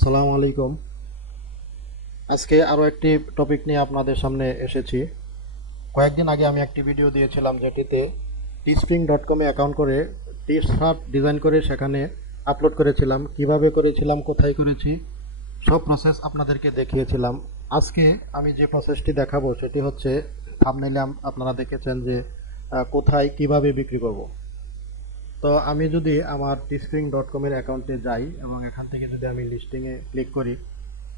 সালাম আলাইকুম। আজকে আরও একটি টপিক নিয়ে আপনাদের সামনে এসেছি। কয়েকদিন আগে আমি একটি ভিডিও দিয়েছিলাম যেটিতে teespring.com-এ অ্যাকাউন্ট করে টি শার্ট ডিজাইন করে সেখানে আপলোড করেছিলাম। কিভাবে করেছিলাম, কোথায় করেছি, সব প্রসেস আপনাদেরকে দেখিয়েছিলাম। আজকে আমি যে প্রসেসটি দেখাবো সেটি হচ্ছে থাম্বনেইলে আপনারা দেখেছেন যে কোথায় কিভাবে বিক্রি করব। তো আমি যদি আমার teespring.com-এর অ্যাকাউন্টে যাই এবং এখান থেকে যদি আমি লিস্টিংয়ে ক্লিক করি,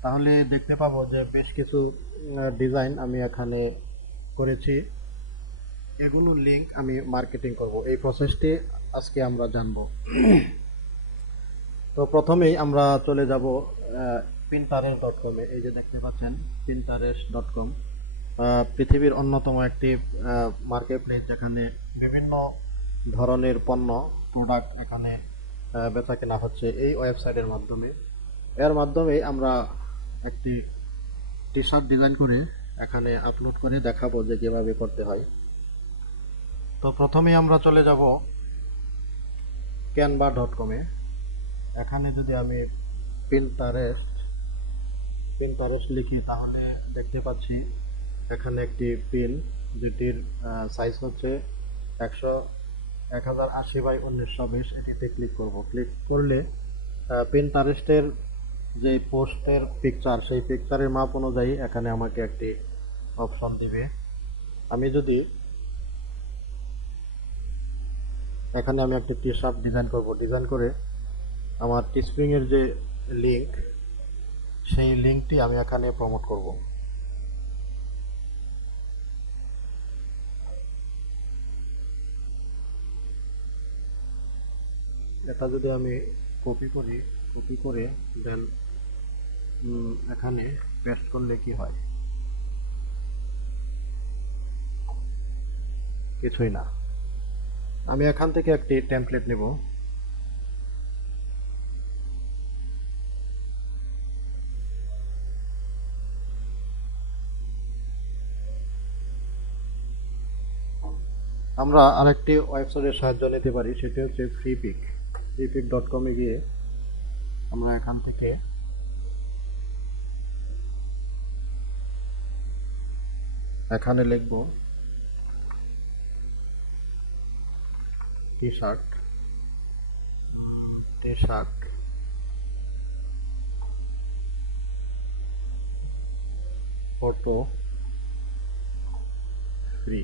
তাহলে দেখতে পাবো যে বেশ কিছু ডিজাইন আমি এখানে করেছি। এগুলোর লিংক আমি মার্কেটিং করব। এই প্রসেসটি আজকে আমরা জানব। তো প্রথমেই আমরা চলে যাব pinterest.com-এ। এই যে দেখতে পাচ্ছেন pinterest.com পৃথিবীর অন্যতম একটি মার্কেট প্লেস, যেখানে বিভিন্ন ধরনের পণ্য প্রোডাক্ট এখানে বেচা কেনা হচ্ছে এই ওয়েবসাইটের মাধ্যমে। এর মাধ্যমেই আমরা একটি টি শার্ট ডিজাইন করে এখানে আপলোড করে দেখাবো যে কিভাবে করতে হয়। তো প্রথমেই আমরা চলে যাব canva.com-এ। এখানে যদি আমি পিন্টারেস্ট পিন্টারেস্ট লিখি তাহলে দেখতে পাচ্ছি এখানে একটি পিন, যেটির সাইজ হচ্ছে 1080 বাই 1920। এটিতে ক্লিক করব। ক্লিক করলে পিন্টারেস্টের যে পোস্টের পিকচার, সেই পিকচারের মাপ অনুযায়ী এখানে আমাকে একটি অপশন দিবে। আমি যদি এখানে আমি একটা টি শার্ট ডিজাইন করব, ডিজাইন করে আমার টিস্প্রিং এর যে লিংক, সেই লিংকটি আমি এখানে প্রমোট করব। এটা যদি আমি কপি করি, কপি করে দেন এখানে পেস্ট করলে কি হয়? কিছুই না। আমি এখান থেকে একটি টেমপ্লেট নেব। আমরা আরেকটি ওয়েবসাইটের সাহায্য নিতে পারি, সেটি হচ্ছে freepik.com-এ গিয়ে আমরা এখান থেকে এখানে লিখব T shirt, T shirt photo free,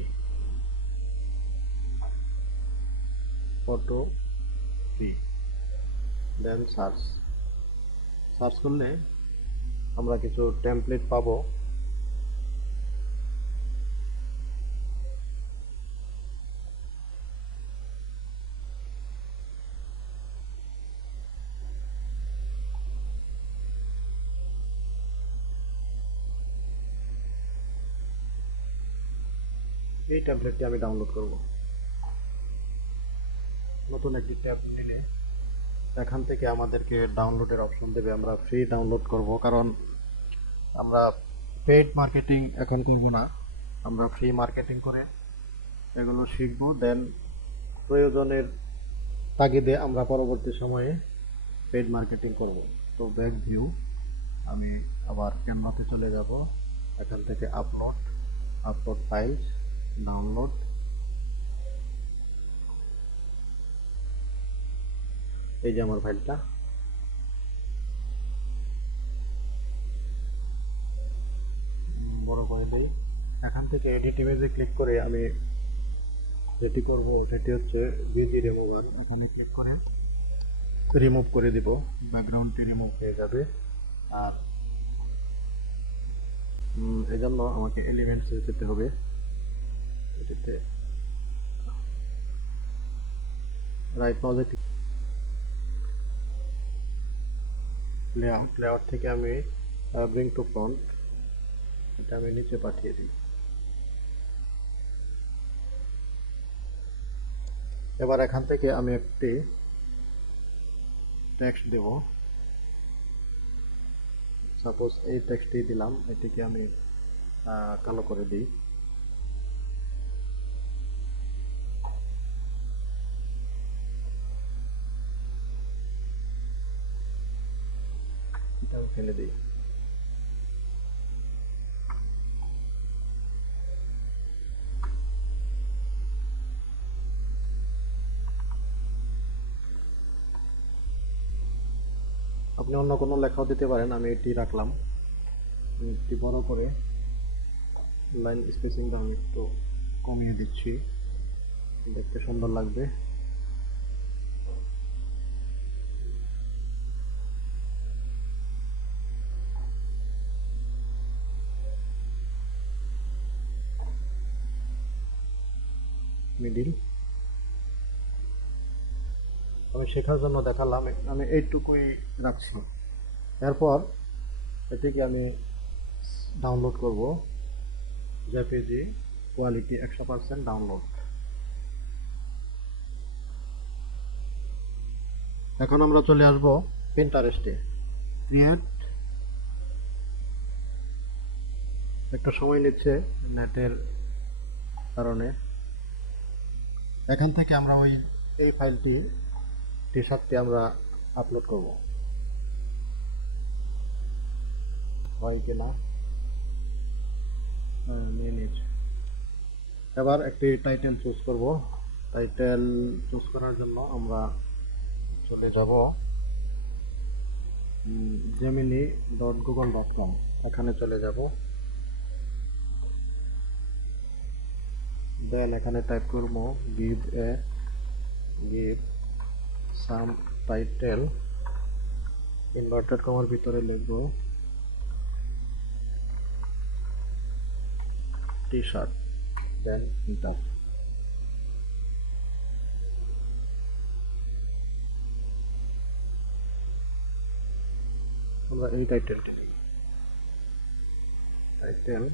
photo free, then search. Search করলে আমরা কিছু টেমপ্লেট পাবো। এই ট্যাবলেটটি আমি ডাউনলোড করব। নতুন একটি ট্যাব নিলে এখান থেকে আমাদেরকে ডাউনলোডের অপশন দেবে। আমরা ফ্রি ডাউনলোড করব, কারণ আমরা পেইড মার্কেটিং এখন করব না। আমরা ফ্রি মার্কেটিং করে এগুলো শিখব, দেন প্রয়োজনের তাগিদে আমরা পরবর্তী সময়ে পেইড মার্কেটিং করব। তো ব্যাক ভিউ, আমি আবার ক্যানভাতে চলে যাব। এখান থেকে আপলোড, আপলোড ফাইলস, ডাউনলোড। এই যে আমার ফাইলটা, বড় করে দেই। এখান থেকে এডিট ইমেজে ক্লিক করে আমি যেটি করব সেটি হচ্ছে বিজি রিমুভার। এখানে ক্লিক করে রিমুভ করে দিব, ব্যাকগ্রাউন্ডটি রিমুভ হয়ে যাবে। আর এই জন্য আমাকে এলিমেন্টসে যেতে হবে। এটিতে রাইট মাউসে লেআউট, লেআউট থেকে আমি ব্রিং টু ফ্রন্ট, এটা আমি নিচে পাঠিয়ে দিই। এবার এখান থেকে আমি একটি টেক্সট দেব। সাপোজ এই টেক্সটটি দিলাম, এটিকে আমি কালো করে দিই। আমি ফেলে দিই। আপনি অন্য কোনো লেখাও দিতে পারেন, আমি এটি রাখলাম। একটি বড় করে লাইন স্পেসিংটা আমি একটু কমিয়ে দিচ্ছি, দেখতে সুন্দর লাগবে। মিডিল আমি শেখার জন্য দেখালাম, আমি এইটুকুই রাখছি। এরপর এটিকে আমি ডাউনলোড করব, জেপিজি কোয়ালিটি 100% ডাউনলোড। এখন আমরা চলে আসব পিন্টারেস্টে। ক্রিয়েট একটু সময় নিচ্ছে নেটের কারণে। এখান থেকে আমরা এই ফাইলটি টি শার্টটি আমরা আপলোড করব, হয় কিনা নিয়ে নিচ্ছি। এবার একটি টাইটেল চুজ করব। টাইটেল চুজ করার জন্য আমরা চলে যাব gemini.google.com, এখানে চলে যাব। দেন এখানে টাইপ করব give some title, ইনভার্টেড কমার ভিতরে লিখব টি শার্ট, দেন এন্টার। আমরা এই টাইটেলটি লিখব, টাইটেল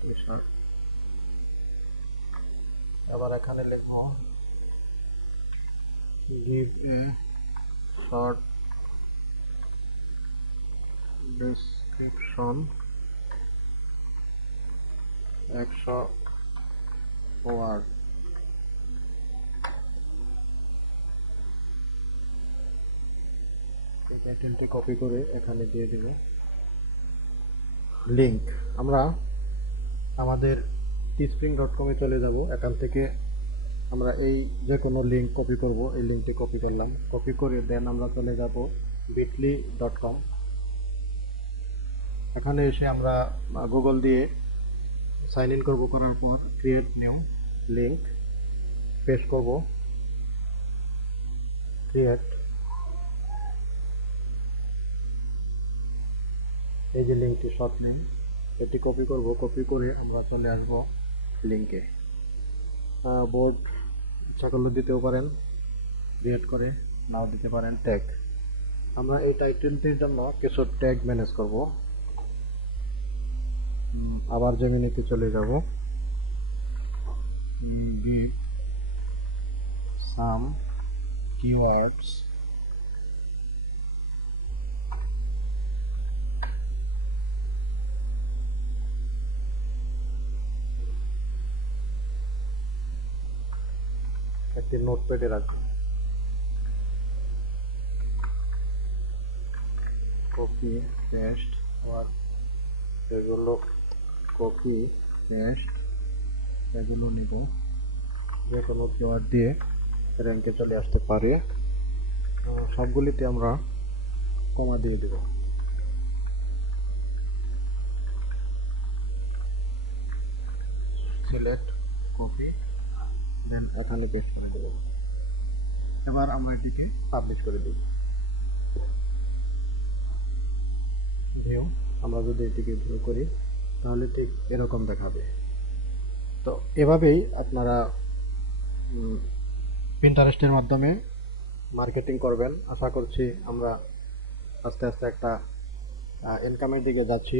টি শার্ট। আবার এখানে লিখব give a short description, 100 word. এই টাইটেলটি কপি করে এখানে দিয়ে দেব। লিংক আমরা আমাদের teespring.com এ চলে যাব। এখান থেকে আমরা এই যে কোনো লিংক কপি করব, এই লিংকটি কপি করলাম, কপি করে দেন আমরা চলে যাব bitly.com। এখানে এসে আমরা গুগল দিয়ে সাইন ইন করব, করার পর ক্রিয়েট নিউ লিংক পেস্ট করব, ক্রিয়েট। এই যে লিংকটি শর্ট নেম, এটি কপি করব, কপি করে আমরা চলে আসব লিংকে। বোর্ড ইচ্ছা করলে দিতেও পারেন, ক্রিয়েট করে নাও দিতে পারেন। ট্যাগ আমরা এই টাইটেলটির জন্য কিছু ট্যাগ ম্যানেজ করব। আবার জেমিনিতে চলে যাব, give some keywords, একটি নোটপ্যাডে রাখবো, কপি পেস্ট। আবার এগুলো কপি পেস্ট এগুলো নিব, যে কোনো কিওয়ার্ড দিয়ে র্যাঙ্কে চলে আসতে পারে। সবগুলিতে আমরা কমা দিয়ে দেব। সিলেক্ট কপি, দেন এখানে পেস্ট করে দেব। এবার আমরা এটিকে পাবলিশ করে দেব। ভিউ, আমরা যদি এটিকে ভিউ করি তাহলে ঠিক এরকম দেখাবে। তো এভাবেই আপনারা পিন্টারেস্টের মাধ্যমে মার্কেটিং করবেন। আশা করছি আমরা আস্তে আস্তে একটা ইনকামের দিকে যাচ্ছি।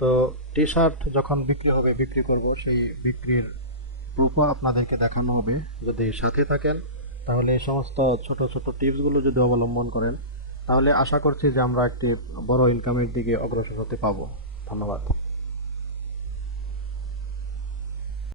তো টি শার্ট যখন বিক্রি হবে, বিক্রি করব, সেই বিক্রির প্রুফও আপনাদেরকে দেখানো হবে। যদি সাথে থাকেন তাহলে এই সমস্ত ছোট ছোট টিপসগুলো যদি অবলম্বন করেন তাহলে আশা করছি যে আমরা একটি বড় ইনকামের দিকে অগ্রসর হতে পারবো। ধন্যবাদ।